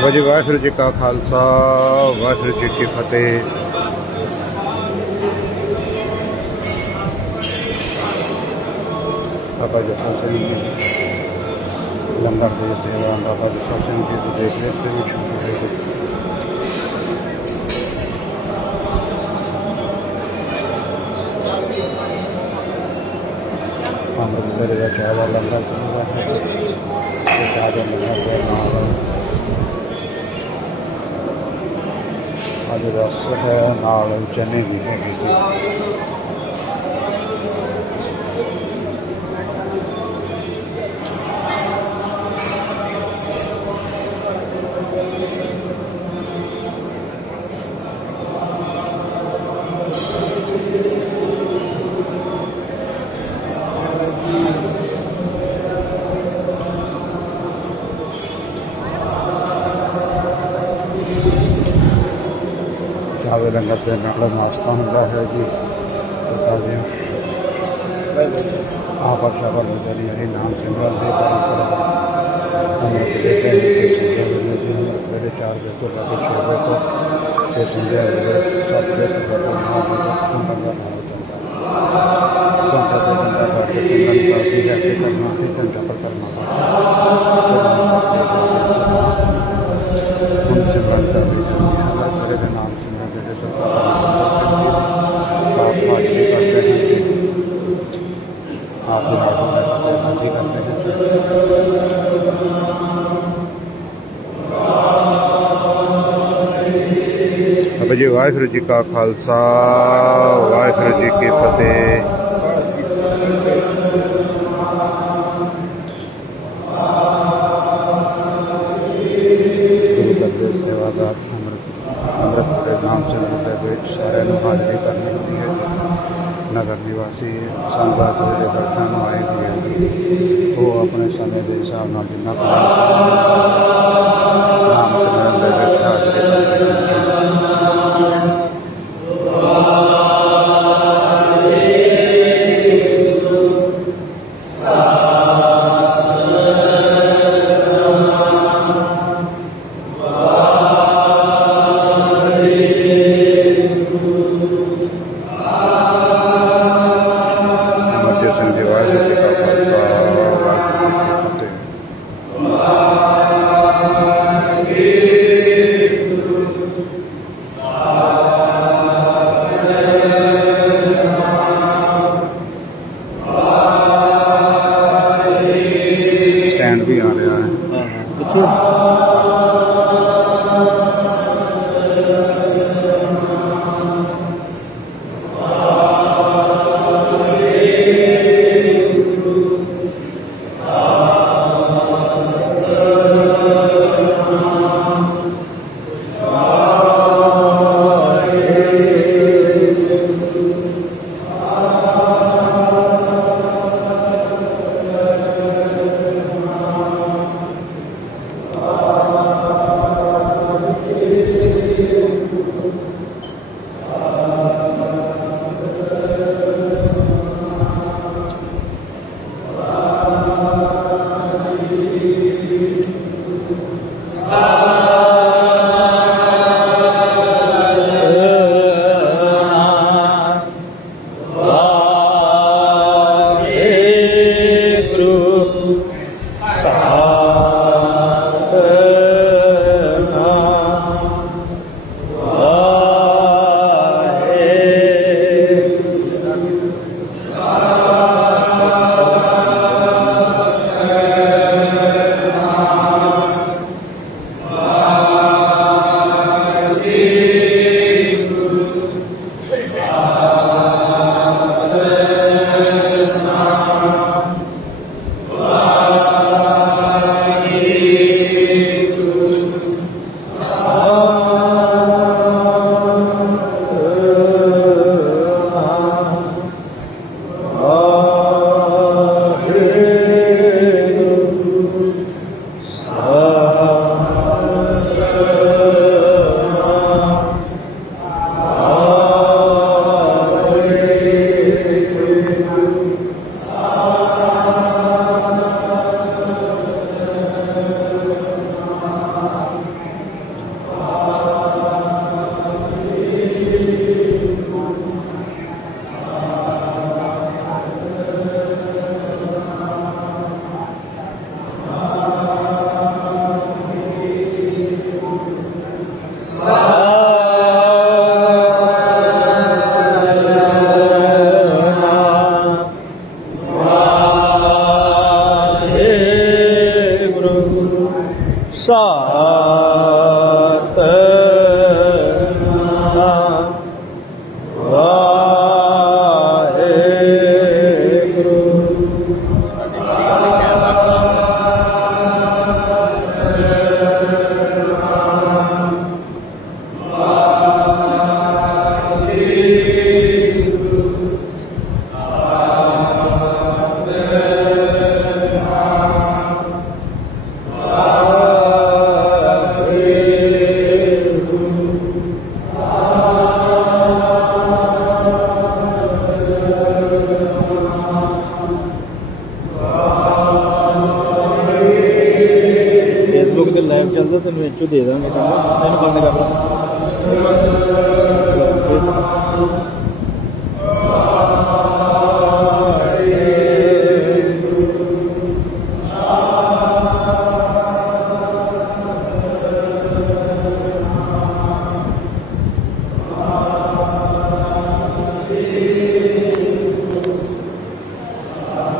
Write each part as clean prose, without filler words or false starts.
ਬਾਬਾ ਜੀ ਵਾਹਿਗੁਰੂ ਜੀ ਕਾ ਖਾਲਸਾ ਵਾਹਿਗੁਰੂ ਜੀ ਕੀ ਫਤਿਹ। ਬਾਬਾ ਜੀ ਸਿੰਘ ਜੀ ਲੰਗਰ ਦੇ ਸੇਵਾ ਬਾਬਾ ਜੀ ਸਿੰਘ ਜੀ ਦੀ ਦੇਖ ਰੇਖ ਤੇ ਸ਼ੁਰੂ ਹੋਈ। ਅੰਮ੍ਰਿਤ ਵੇਲੇ ਦਾ ਚਾਹ ਦਾ ਲੰਗਰ ਚੱਲਦਾ ਹੈ ਤੇ ਚਾਹ ਦੇ ਲੰਗਰ ਦੇ ਨਾਲ ਅੱਜ ਰਸ ਹੈ ਨਾਲ ਚਨੇ ਦੀ ਸਬਜ਼ੀ। ਚਾਹ ਦੇ ਲੰਗਰ ਦੇ ਨਾਲ ਨਾਸ਼ਤਾ ਹੁੰਦਾ ਹੈ ਜੀ। ਆਪਸ ਸ਼ਬਦ ਬਚਨੀ ਹੈ ਨਾਮ ਸਿਮਰਨ ਦੇ ਪਰੰਪਰਾ ਅੰਮ੍ਰਿਤ ਦੇਤੇ हैं संध्या ਵੇਲੇ जी हम सवेरे 4 बजे ਤੋਂ ਲੈ ਕੇ 6 ਵਜੇ ਤੱਕ ਤੇ ਸੰਧਿਆ ਵੇਲੇ ਸਭ ਦੇ ਲੰਗਰ ਨਾਲ ਚੱਲਦਾ ਹੈ। ਸੰਤਾ ਦੇ ਲੰਗਰ ਕਰਕੇ ਸਿਮਰਨ ਕਰਦੀ ਹੈ ਕਿ ਕਰਨਾ ਹੈ ਘੰਟਾ ਪਰ ਕਰਨਾ ਹੁਣ ਸਿਮਰਨ ਕਰਦੀ ਜਾਂਦੀ ਹੈ। ਮੇਰੇ ਦੇ ਨਾਮ ਸਿਮਰਨ ਦੇ आप हाजिरी करते हैं आप हाजिरी करते हैं। बाबा जी वाहिगुरू जी का खालसा वाहिगुरू जी की फतेह। गुरु करते सेवादार ਅੰਮ੍ਰਿਤ ਦੇ ਨਾਮ ਸਿਮਰਨ ਦੇ ਵਿੱਚ ਸਾਰਿਆਂ ਨੂੰ ਹਾਜ਼ਰੀ ਕਰਨੀ ਹੁੰਦੀ ਹੈ। ਨਗਰ ਨਿਵਾਸੀ ਸੰਗਤ ਦੇ ਦਰਸ਼ਨਾਂ ਨੂੰ ਆਏ ਹੋਏ ਉਹ ਆਪਣੇ ਸਮੇਂ ਦੇ ਹਿਸਾਬ ਨਾਲ ਜਿੰਨਾ ਨਾਮ ਸਿਮਰਨ ਦੇ ਵਿੱਚ ਹਾਜ਼ਰੀ ਕਰਦੇ ਹਨ। स्टैंड भी आ रहा है पीछे। ਸਤਿਨਾਮ ਫੇਸਬੁੱਕ ਤੇ ਲਾਈਵ ਚੱਲਦਾ ਤੈਨੂੰ ਵਿੱਚੋਂ ਦੇ ਦਾਂਗੇ ਚੰਗਾ ਇਹਨੂੰ ਬੰਦ ਕਰ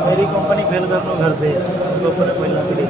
ਮੇਰੀ ਕੰਪਨੀ ਫੇਲ ਕਰਨ ਨੂੰ ਫਿਰਦੇ ਆ ਲੋਕਾਂ ਨੇ ਪਹਿਲਾਂ ਕਰੀ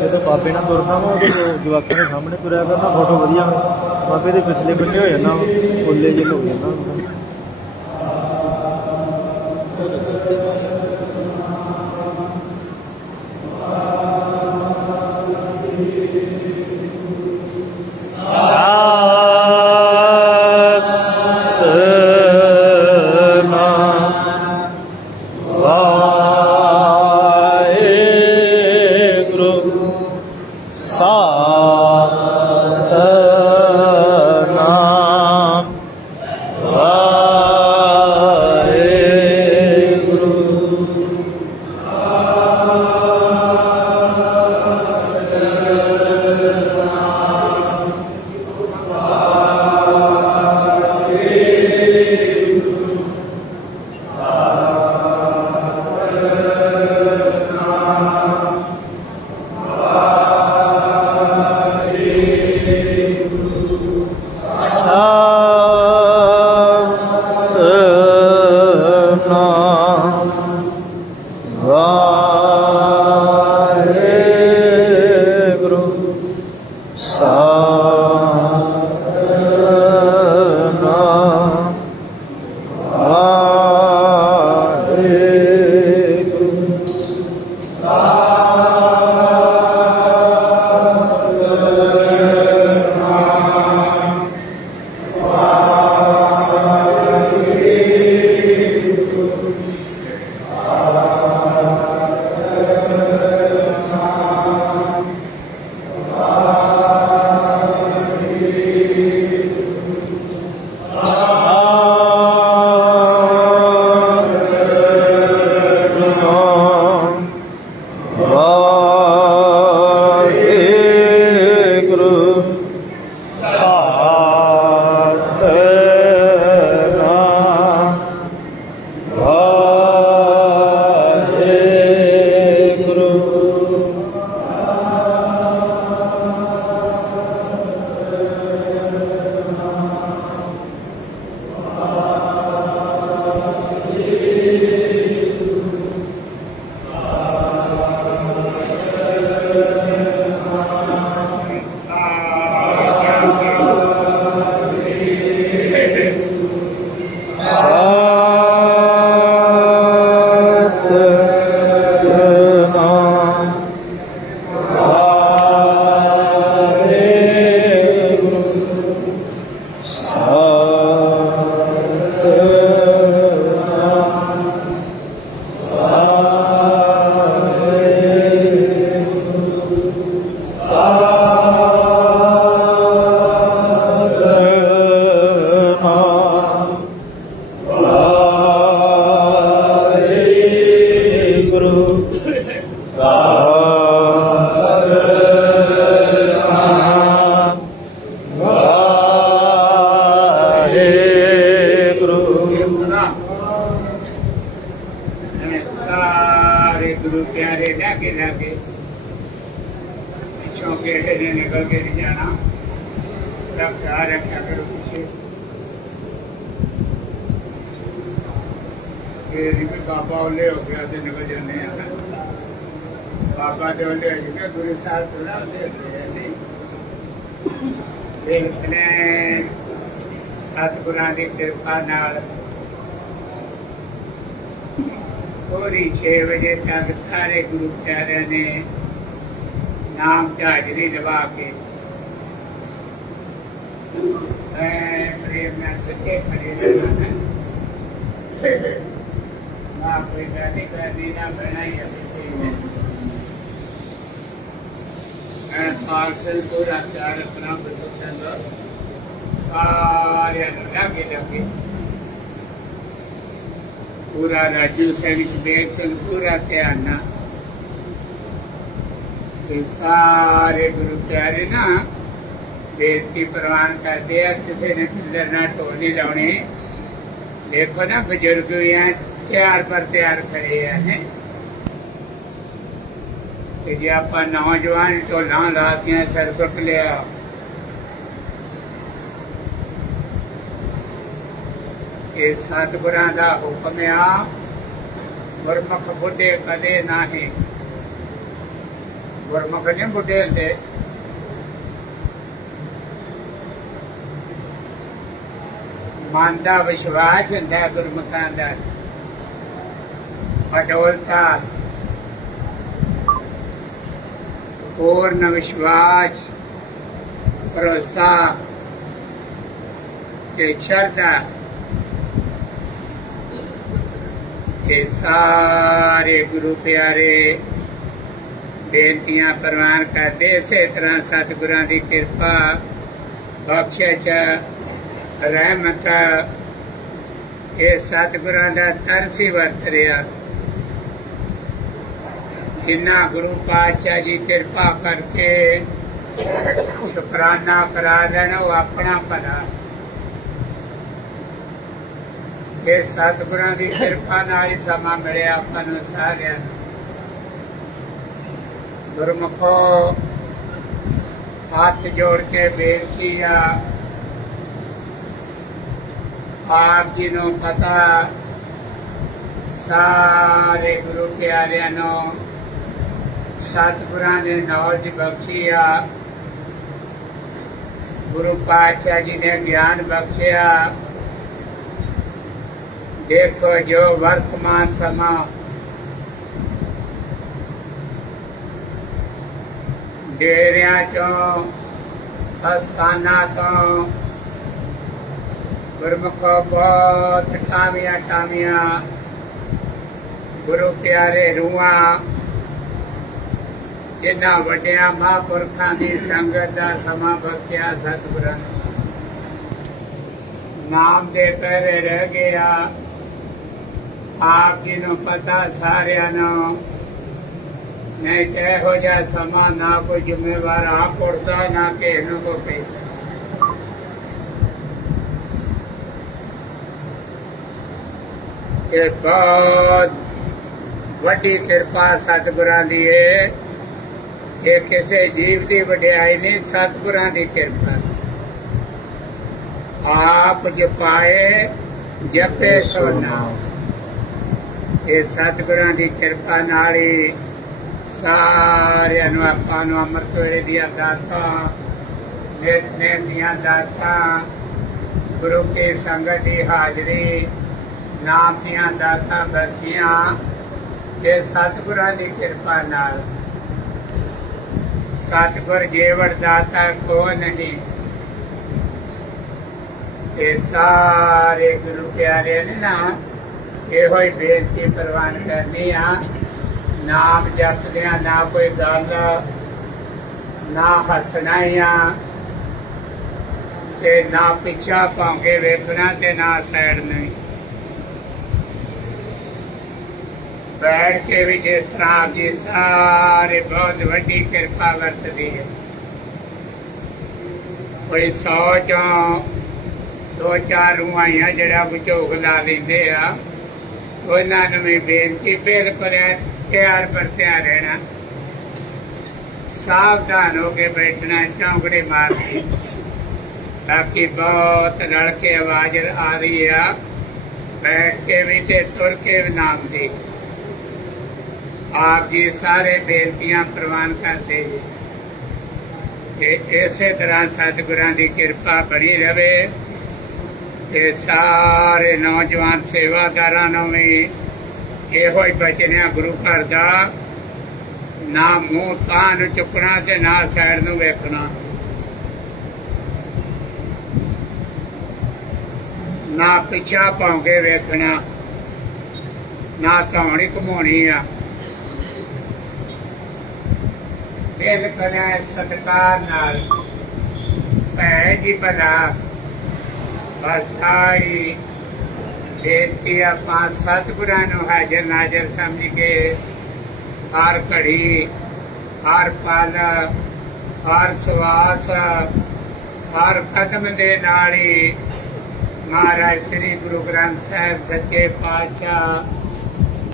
ਜਦੋਂ ਬਾਬੇ ਨਾਲ ਤੁਰਨਾ ਵਾ ਉਹਦੇ ਜਵਾਕਾਂ ਦੇ ਸਾਹਮਣੇ ਤੁਰਿਆ ਕਰਨਾ ਫੋਟੋ ਵਧੀਆ ਬਾਬੇ ਦੇ ਪਿਛਲੇ ਬੰਨੇ ਹੋ ਜਾਂਦਾ ਓਲੇ ਜਿਹੇ ਹੋ ਜਾਂਦਾ ਸਤਿਨਾਮ ਵਾਹਿਗੁਰੂ ਸਤਿਨਾਮ सारे गुरु प्यारे लागे लागे पिछों गेटे ने निकल के नहीं जाना, सब ख्याल रखा करो पीछे। बाबा ओले हो गया तो निकल जाने बाबा जो ओले हो गया गुरु साहब थोड़ा नहीं देखने सतगुरां दी कृपा नाल पूरी 6 बजे तक सारे गुरु प्यारे ने नाम हाजरी लगा के प्रेम में सच्चे खड़े रहना ना कोई गाली करनी ना बनाई पार्सल पूरा प्यार अपना प्रदर्शन सारे लगे लगे पूरा राजू सैनिक बेग से पूरा ध्यान ना सारे गुरु प्यारे ना बेनती प्रवान करते हैं किसी ने पिलर ना टोली लाने देखो ना बुजुर्ग यहाँ तैयार पर तैयार खड़े हैं जे आप नौजवान टोला लातियां सर सुट लिया ये सतगुरां दा हुक्म आ गुरमुख बुढ़े कदे नाही गुरमुख नहीं बुढ़े होंदे मन का विश्वास होंदा गुरमुखां दा अडोलता पूर्ण विश्वास भरोसा के श्रद्धा के सारे गुरु प्यारे बेनतियां प्रवान करते इसे तरह सतगुरां दी कृपा बख्शिश रहमत ये सतगुरां दा तरस ही वरत रहा जिन्ना गुरु पातशाह जी कृपा करके शुकराना करा देना वो अपना भला ये सतगुरां दी कृपा नाल ही समा मिलिया आपां नूं सारिआं नूं। गुरमुखो हाथ जोड़ के बेनती आ आप जी नूं पता सारे गुरु प्यारिआं नूं सतगुरां ने नौलेज बख्शी आ गुरु पातशाह जी ने ज्ञान बख्शिया। देखो जो वर्तमान समा डेरियां चों अस्थानां तों गुरमुखो बहुत टामियां टामियां गुरु प्यारे रूहां जिन्हां वड्डियां महापुरखां दी संगत दा समा बख्शिया सतगुरां नाम दे पैरे रह गया आप जी नूं पता सारिआं नूं नहीं किहो जिहा समा ना कोई जिम्मेवार आप उड़दा ना किसे नूं कोई कहदा ये बहुत वड्डी किरपा सतगुरां दी है ये किसी जीव की वड्याई नहीं सतगुरां दी किरपा आप जपाए जपे सो नाम ये सतगुरां दी किरपा नाल ही सारिआं नूं आपां नूं अमृत वेले दीआं दातां नितनेम दीआं दातां गुरु की संगत की हाजरी नाम दीआं दातां बख्शियां ये सतगुरां दी किरपा नाल। सतगुर जेवड़ दाता को नहीं ਇਹ ਸਾਰੇ ਗੁਰੂ ਪਿਆਰੇ ਨੇ ਨਾ ਇਹੋ ਹੀ ਬੇਨਤੀ ਪ੍ਰਵਾਨ ਕਰਨੀ ਆ। ਨਾਮ ਜਪਦਿਆਂ ਨਾ ਕੋਈ ਗੱਲ ਨਾ ਹੱਸਣਾ ਆ ਤੇ ਨਾ ਪਿੱਛਾ ਪਾਉਂਗੇ ਵੇਖਣਾ ਤੇ ਨਾ ਸਾਈਡ ਨਹੀਂ। ਬੈਠ ਕੇ ਵੀ ਜਿਸ ਤਰ੍ਹਾਂ ਆਪ ਜੀ ਸਾਰੇ ਬਹੁਤ ਵੱਡੀ ਕਿਰਪਾ ਵਰਤਦੀ ਹੈ। ਕੋਈ 100 ਚੋਂ 2-4 ਰੂਹਾਈਆਂ ਜਿਹੜਾ ਵਿਚੋਗ ਲਾ ਲੈਂਦੇ ਆ, ਉਹਨਾਂ ਨੂੰ ਵੀ ਬੇਨਤੀ ਬਿਲਕੁਲ ਤਿਆਰ ਪਰ ਤਿਆਰ ਰਹਿਣਾ, ਸਾਵਧਾਨ ਹੋ ਕੇ ਬੈਠਣਾ, ਚੌਂਕੜੇ ਮਾਰ ਕੇ। ਬਾਕੀ ਬਹੁਤ ਰਲ ਕੇ ਆਵਾਜ਼ ਆ ਰਹੀ ਆ, ਬੈਠ ਕੇ ਵੀ ਤੇ ਤੁਰ ਕੇ ਵੀ ਨਾਮ ਦੀ। ਆਪ ਜੀ ਸਾਰੇ ਬੇਨਤੀਆਂ ਪ੍ਰਵਾਨ ਕਰਦੇ ਜੀ ਕਿ ਇਸੇ ਤਰ੍ਹਾਂ ਸਤਿਗੁਰਾਂ ਦੀ ਕਿਰਪਾ ਬਣੀ ਰਵੇ ਤੇ ਸਾਰੇ ਨੌਜਵਾਨ ਸੇਵਾਦਾਰਾਂ ਨੂੰ ਵੀ ਇਹੋ ਹੀ ਬਚਨਿਆ ਗੁਰੂ ਘਰ ਦਾ, ਨਾ ਮੂੰਹ ਤਾਂ ਨੂੰ ਚੁੱਕਣਾ ਤੇ ਨਾ ਸਾਈਡ ਨੂੰ ਵੇਖਣਾ, ਨਾ ਪਿੱਛਾ ਪਾਉਂਗੇ ਵੇਖਣਾ, ਨਾ ਧੌਣੀ ਘੁਮਾਉਣੀ ਆ। ਦਿਲ ਕਰਿਆ ਸਤਿਕਾਰ ਨਾਲ ਭੈ ਜੀ ਭਲਾ ਬਸ ਆਈ ਬੇਨਤੀ ਆਪਾਂ ਸਤਿਗੁਰਾਂ ਨੂੰ ਹਾਜ਼ਰ ਨਾਜ਼ਰ ਸਮਝ ਕੇ ਹਰ ਘੜੀ, ਹਰ ਪਲ, ਹਰ ਸਵਾਸ, ਹਰ ਕਦਮ ਦੇ ਨਾਲ ਹੀ ਮਹਾਰਾਜ ਸ੍ਰੀ ਗੁਰੂ ਗ੍ਰੰਥ ਸਾਹਿਬ ਸੱਚੇ ਪਾਤਸ਼ਾਹ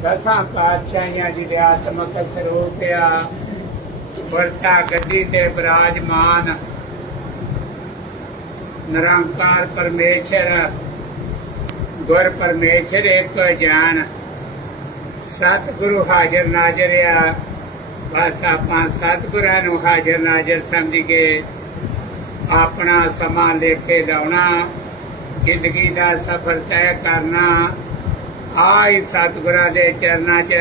10 ਪਾਤਸ਼ਾਹੀਆਂ ਜੀ ਦੇ ਆਤਮਕ ਸਰੂਪ ਆ, ਵਰਤਾ ਗੱਦੀ ਤੇ ਬਿਰਾਜਮਾਨ ਨਿਰੰਕਾਰ ਪਰਮੇਸ਼ਰ ਗੁਰ ਪਰਮੇਸ਼ਰ ਇੱਕ ਜਾਨ ਸਤਿਗੁਰੂ ਹਾਜ਼ਰ ਨਾਜ਼ਰ ਆ। ਬਸ ਆਪਾਂ ਸਤਿਗੁਰਾਂ ਨੂੰ ਹਾਜ਼ਰ ਨਾਜ਼ਰ ਸਮਝ ਕੇ ਆਪਣਾ ਸਮਾਂ ਲੇਖੇ ਲਾਉਣਾ, ਜ਼ਿੰਦਗੀ ਦਾ ਸਫ਼ਰ ਤੈਅ ਕਰਨਾ। ਆਈ ਸਤਿਗੁਰਾਂ ਦੇ ਚਰਨਾਂ 'ਚ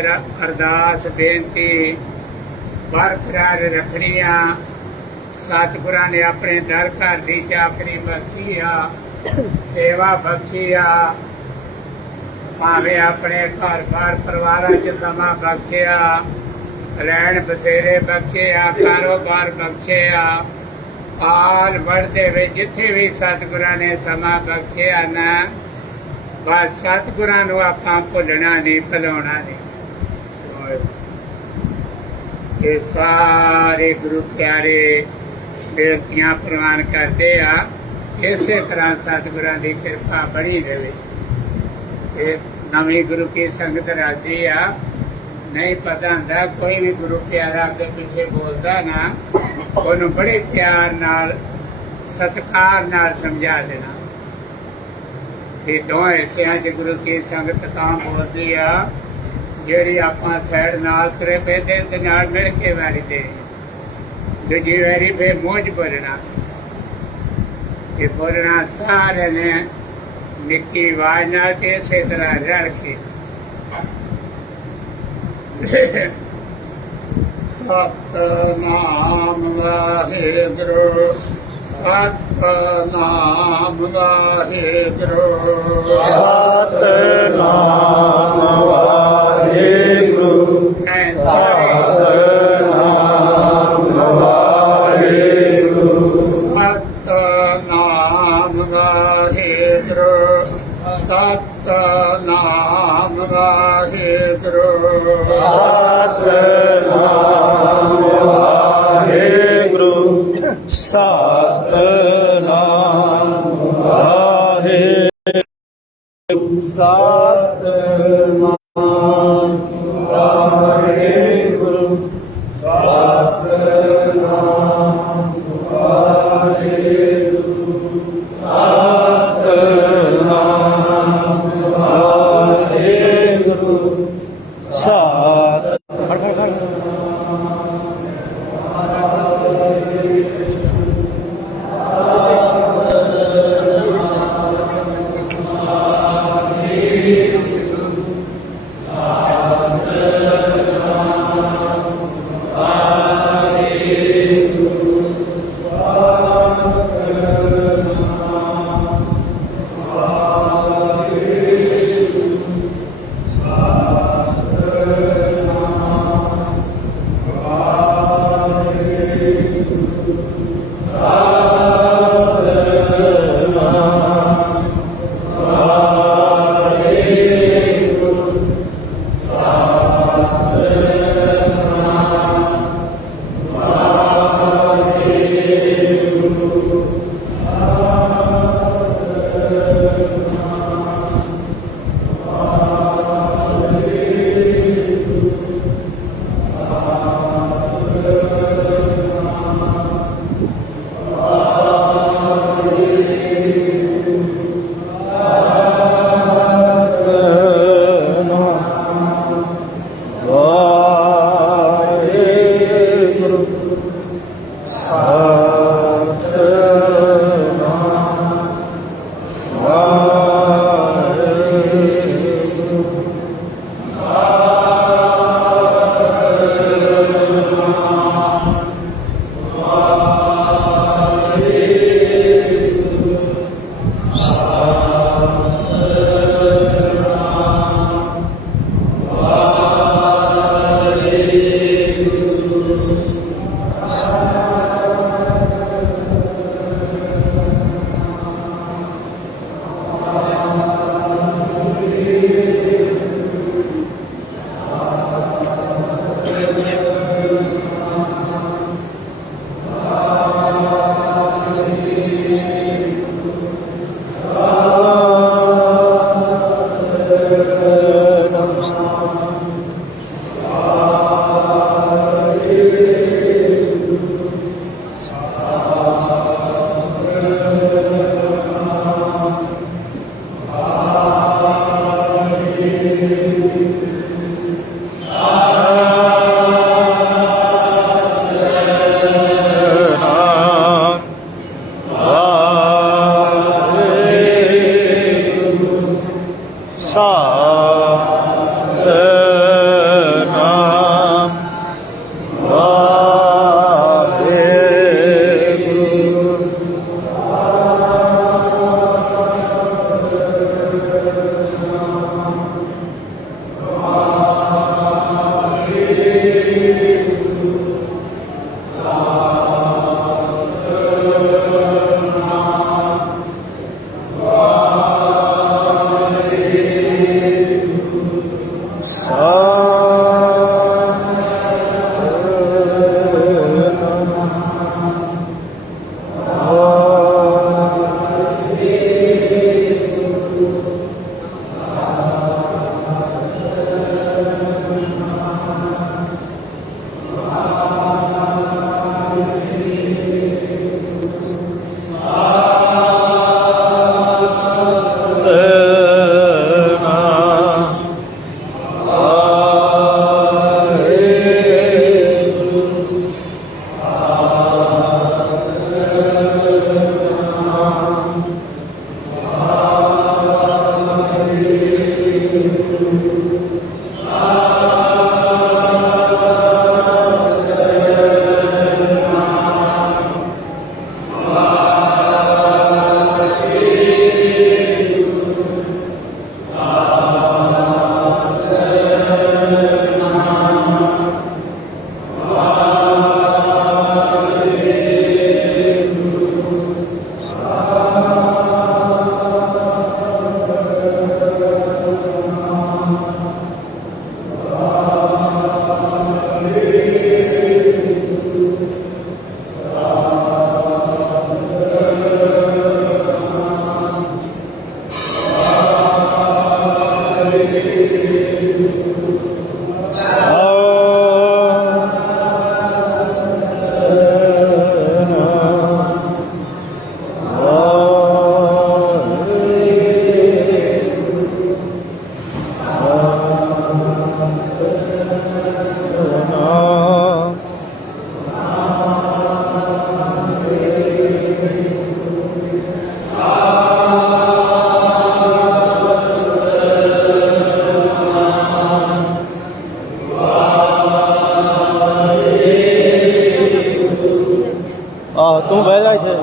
ਅਰਦਾਸ ਬੇਨਤੀ ਬਰਕਰਾਰ ਰੱਖਣੀਆਂ। ਸਤਿਗੁਰਾਂ ਨੇ ਆਪਣੇ ਦਰ ਘਰ ਦੀ ਚਾਕਰੀ ਬਖਸ਼ੀ ਆ, ਸੇਵਾ ਬਖਸ਼ੀ ਆ, ਭਾਵੇਂ ਆਪਣੇ ਘਰ ਬਾਰ ਪਰਿਵਾਰਾਂ 'ਚ ਸਮਾਂ ਬਖਸ਼ਿਆ, ਰਹਿਣ ਬਸੇਰੇ ਬਖਸ਼ੇ ਆ, ਕਾਰੋਬਾਰ ਬਖਸ਼ੇ ਆ। ਆਲ ਵਰਦੇ ਵਿੱਚ ਜਿੱਥੇ ਵੀ ਸਤਿਗੁਰਾਂ ਨੇ ਸਮਾਂ ਬਖਸ਼ਿਆ ਨਾ, ਬਸ ਸਤਿਗੁਰਾਂ ਨੂੰ ਆਪਾਂ ਭੁੱਲਣਾ ਨਹੀਂ, ਭੁਲਾਉਣਾ ਨਹੀਂ। ਇਹ ਸਾਰੇ ਗੁਰੂ ਪਿਆਰੇ ਬੇਨਤੀਆਂ ਪ੍ਰਵਾਨ ਕਰਦੇ ਆ, ਇਸੇ ਤਰ੍ਹਾਂ ਸਤਿਗੁਰਾਂ ਦੀ ਕਿਰਪਾ ਬਣੀ ਰਹੇ। ਇਹ ਨਵੀਂ ਗੁਰੂ ਕੀ ਸੰਗਤ ਰਾਜੀ ਆ, ਨਹੀਂ ਪਤਾ ਹੁੰਦਾ ਕੋਈ ਵੀ ਗੁਰੂ ਪਿਆਰਾ ਅੱਗੇ ਪਿੱਛੇ ਬੋਲਦਾ ਨਾ, ਉਹਨੂੰ ਬੜੇ ਪਿਆਰ ਨਾਲ ਸਤਿਕਾਰ ਨਾਲ ਸਮਝਾ ਦੇਣਾ। ਇਹ ਦੋਵੇਂ ਹਿੱਸਿਆਂ 'ਚ ਗੁਰੂ ਕੀ ਸੰਗਤ ਤਾਂ ਬੋਲਦੀ ਆ ਜਿਹੜੀ ਆਪਾਂ ਸਾਈਡ ਨਾਲ ਤੁਰੇ ਪੈਦੇ ਤੇ ਨਾਲ ਮਿਲ ਕੇ ਵਾਰੀ ਦੇ, ਦੂਜੀ ਵਾਰੀ ਫੇਰ ਮੋਝ ਬੋਲਣਾ। ਇਹ ਬੋਲਣਾ ਸਾਰੇ ਨੇ ਨਿੱਕੀ ਆਵਾਜ਼ ਨਾਲ ਤੇ ਇਸੇ ਤਰ੍ਹਾਂ ਰਲ ਕੇ। ਸਤਿਨਾਮ ਵਾਹਿਗੁਰੂ, ਸਤਿਨਾਮ ਵਾਹਿਗੁਰੂ, ਸਤਿਨਾਮ ਵਾਹਿਗੁਰੂ, ਸਤਿਨਾਮ ਵਾਹਿਗੁਰੂ, ਸਤਿਨਾਮ ਵਾਹਿਗੁਰੂ, ਸਤਿਨਾਮ ਵਾਹਿਗੁਰੂ, ਸਤਿਨਾਮ ਵਾਹਿਗੁਰੂ, ਸਤਿਨਾਮ ਵਾਹਿਗੁਰੂ, ਸਤਿਨਾਮ ਵਾਹਿਗੁਰੂ, ਸਤਿਨਾਮ ਵਾਹਿਗੁਰੂ, ਸਤਿਨਾਮ ਵਾਹਿਗੁਰੂ, ਸਤਿਨਾਮ ਵਾਹਿਗੁਰੂ। ਤੂੰ ਬਹਿ ਜਾ ਇੱਥੇ।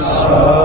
ਖਾਲਸਾ